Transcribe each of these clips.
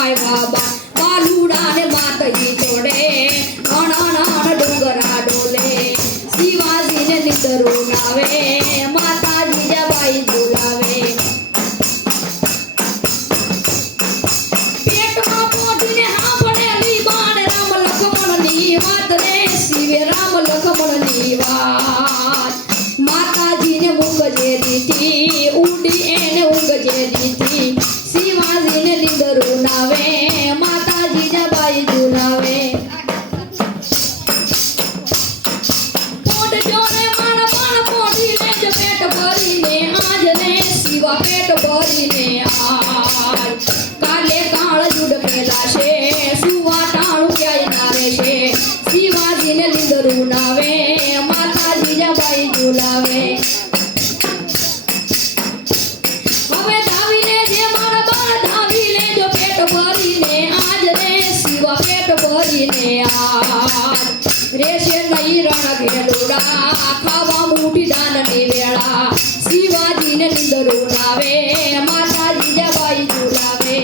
આવ્યા બાલુડા ને માતજી જોડે અણ ડુંગરા ડોલે શિવાજી ને નિંદરું આવે માતાજી જબાઈ બોલાવે પેટમાં પોધીને હાંભળેલી બાણ રામ લખમણની વાત રે શિવે રામ લખમણની વાત માતાજીને ઊંઘ જે દીધી ઉડી એને ઊંઘ જે દીધી શિવાજીને નિંદરું નાવે માતાજી જબાઈ ઝુલાવે પોટ જોને મારા બાણ પોઢીને જ પેટ ભરીને આજ ને શિવા પેટ ભરીને આજ કાલે કાળ જુડકેલા છે સુવા ટાણું ક્યાંય ના રહેશે શિવાજીને નિંદરું નાવે માતાજી જબાઈ ઝુલાવે હવે ધાવીને જે મારા બાણ ધાવી લેજો પેટ ભરીને આજ રે શિવા પેટ ભરીને આજ રેશે નહીં રણ ઘેલુડા ખાવા મુઠી દાનની વેળા શિવાજીને નિંદરું નાવે માતાજી જબાઈ ઝુલાવે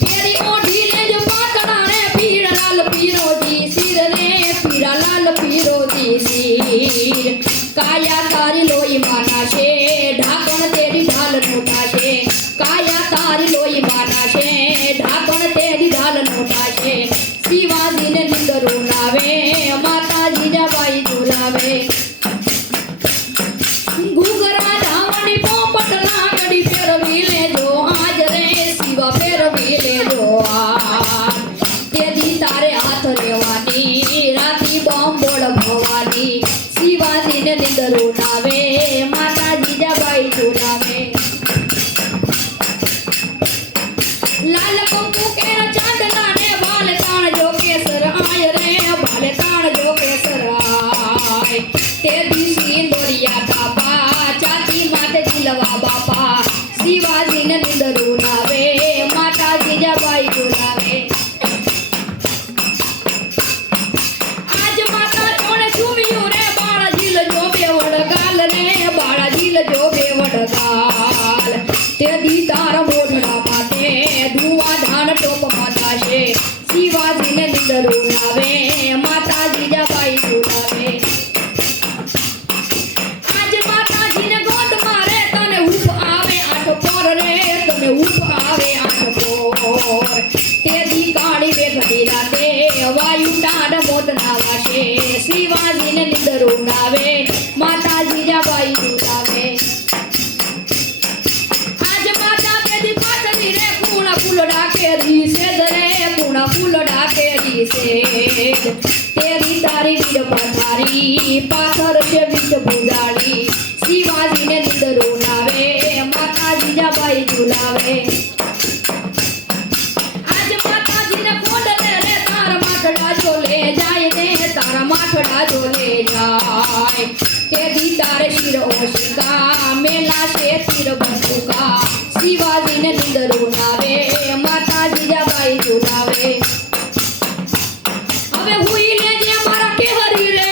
પેરી ઓઢી લેજો પાતળા રે પીળાલાલ પીરોજી શિર રે પીળાલાલ પીરોજી શિર કાયા તારી લોહી માના છે ઢાકણ તેરી ઢાલ નોટા છે કાયા તારી લોહી માના છે ઢાકણ તેરી ઢાલ નોટા છે શિવાજીને નિંદરું નાવે માતાજી જબાઈ ઝુલાવે ઘૂઘરા ધાવણી પોપટ લાકડી ફેરવી લેજો આજ રે શિવા ફેરવી લેજો આજ તેદી તારે હાથ લેવાની રાતી બોંબોળ ભવાની શિવાજીને નિંદરું નાવે માતાજી જબાઈ ઝુલાવે લાલ કંકુ કેર ચાંદલા ને બાલ તાણ જો કેસર આય રે બાલ તાણ જો કેસર આય તે દીસી દોરિયા કાપા ચાતી માથે દિલવા બાપા શિવાજીને નિંદરું નાવે માતાજી જબાઈ ઝુલાવે આજ માતા જોડે સુમ્યું રે બાળાજી જો બે વડગાલ રે બાળાજી જો બે વડગાલ તે દી તારા મોઢડા માટે ધુવા ધાન ટોપ માતા છે શિવાજીને નિંદરું નાવે માતાજી જબાઈ ઝુલાવે આજ માતાજીને ગોદ મારે તને ઉપ આવે આઠ પોર રે તને ઉપ આવે આઠ પોર તે દી કાળી બેગડી રાતે વાયુ ટાઢ મોત નાવાશે શિવાજીને નિંદરું નાવે માતાજી જબાઈ ઝુલાવે આજ માતા તેદી પાછલી રે કુણા ફૂલડા કેરી સેજ રે કુણા ફૂલડા કેરી સેજ તેરી તારી વીર પથારી પાથર છે વિચ ભુજાડી શિવાજીને નિંદરું નાવે માતાજી જબાઈ ઝુલાવે આજ માતાજીને કોડલે રે તારા માથડા જો લે જાય ને તારા માથડા જો લે જાય તેદી તારે શિર ઓશિકા મેલા છે તીર બંદૂકા શિવાજીને નિંદરું નાવે માતાજી જબાઈ ઝુલાવે હવે હુઈ લેજે મારા કેહરી રે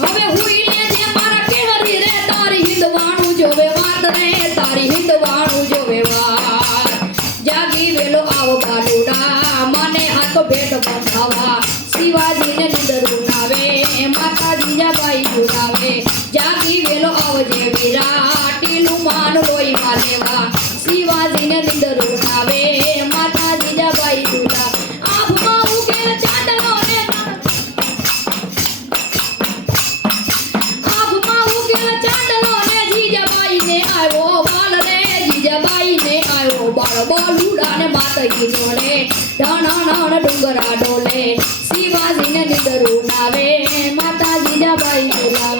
હવે હુઈ લેજે મારા કેહરી રે તારી હિંદવાણું જોવે વાત રે તારી હિંદવાણું જોવે વાત જાગી વેલો આવો બાલુડા મને હાથ ભેટ બંધાવા શિવાજીને નિંદરું નાવે માતાજી જબાઈ ઝુલાવે જાગી વેલો આવજે વીરા ટીલું માન લોહી માં લેવા શિવાજીને નિંદરું નાવે માતાજી જબાઈ ઝુલાવે આભમાં ઉગેલ ચાંદલો રે આભમાં ઉગેલ ચાંદલો રે જીજાબાઈને આવ્યો બાલ રે જીજાબાઈને આવ્યો બાળ બાલુડા ને માતાજી જોડે ઢણ ડુંગરા ડોલે શિવાજીને નિંદરું નાવે માતાજી જબાઈ ઝુલાવે